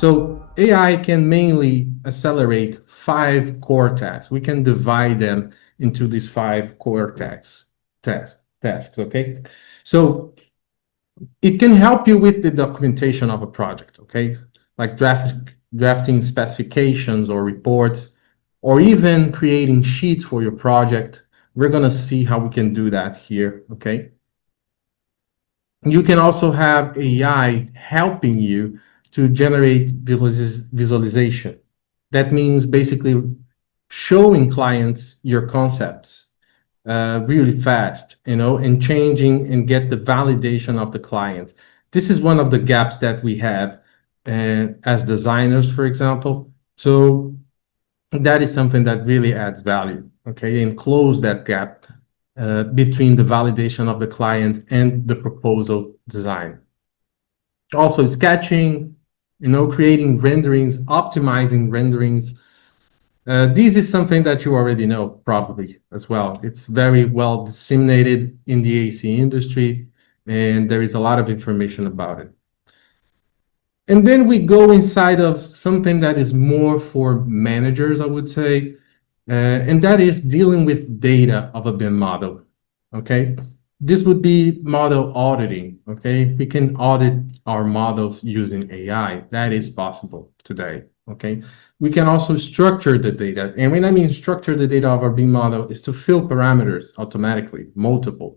So AI can mainly accelerate 5 core tasks. We can divide them into these 5 core tasks, okay? So it can help you with the documentation of a project, okay? Like drafting specifications or reports, or even creating sheets for your project. We're gonna see how we can do that here, okay? You can also have AI helping you to generate visualization. That means basically showing clients your concepts really fast, and changing and get the validation of the client. This is one of the gaps that we have as designers, for example. So that is something that really adds value, okay, and close that gap between the validation of the client and the proposal design. Also sketching, creating renderings, optimizing renderings. This is something that you already know probably as well. It's very well disseminated in the AEC industry, and there is a lot of information about it. And then we go inside of something that is more for managers, I would say, and that is dealing with data of a BIM model, okay? This would be model auditing, okay? We can audit our models using AI. That is possible today, okay? We can also structure the data. And when I mean structure the data of our BIM model is to fill parameters automatically, multiple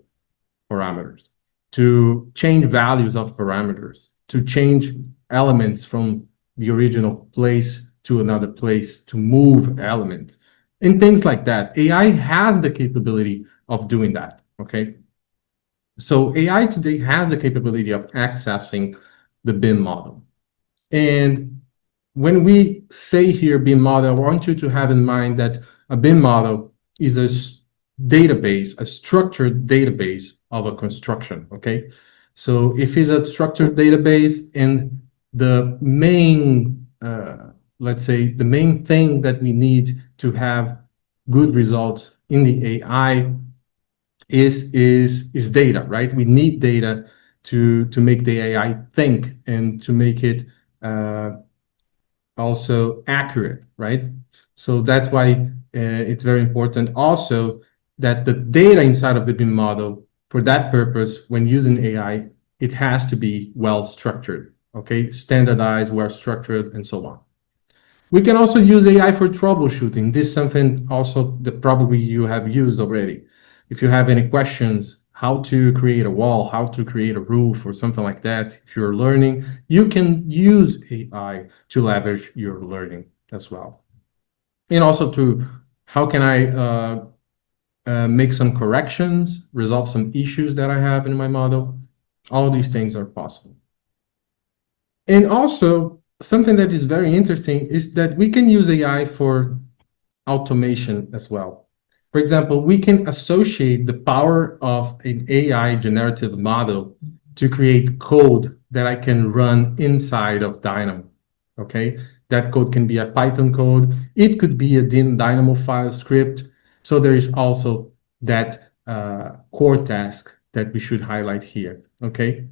parameters, to change values of parameters, to change elements from the original place to another place, to move elements, and things like that. AI has the capability of doing that, okay? So AI today has the capability of accessing the BIM model. And when we say here BIM model, I want you to have in mind that a BIM model is a database, a structured database of a construction, okay? So if it's a structured database and the main, let's say, the main thing that we need to have good results in the AI is data, right? We need data to make the AI think and to make it also accurate, right? So that's why it's very important also that the data inside of the BIM model, for that purpose, when using AI, it has to be well structured, okay? Standardized, well structured, and so on. We can also use AI for troubleshooting. This is something also that probably you have used already. If you have any questions, how to create a wall, how to create a roof or something like that, if you're learning, you can use AI to leverage your learning as well. And also to, how can I make some corrections, resolve some issues that I have in my model? All these things are possible. And also, something that is very interesting is that we can use AI for automation as well. For example, we can associate the power of an AI generative model to create code that I can run inside of Dynamo, okay? That code can be a Python code. It could be a Dynamo file script. So there is also that core task that we should highlight here, okay?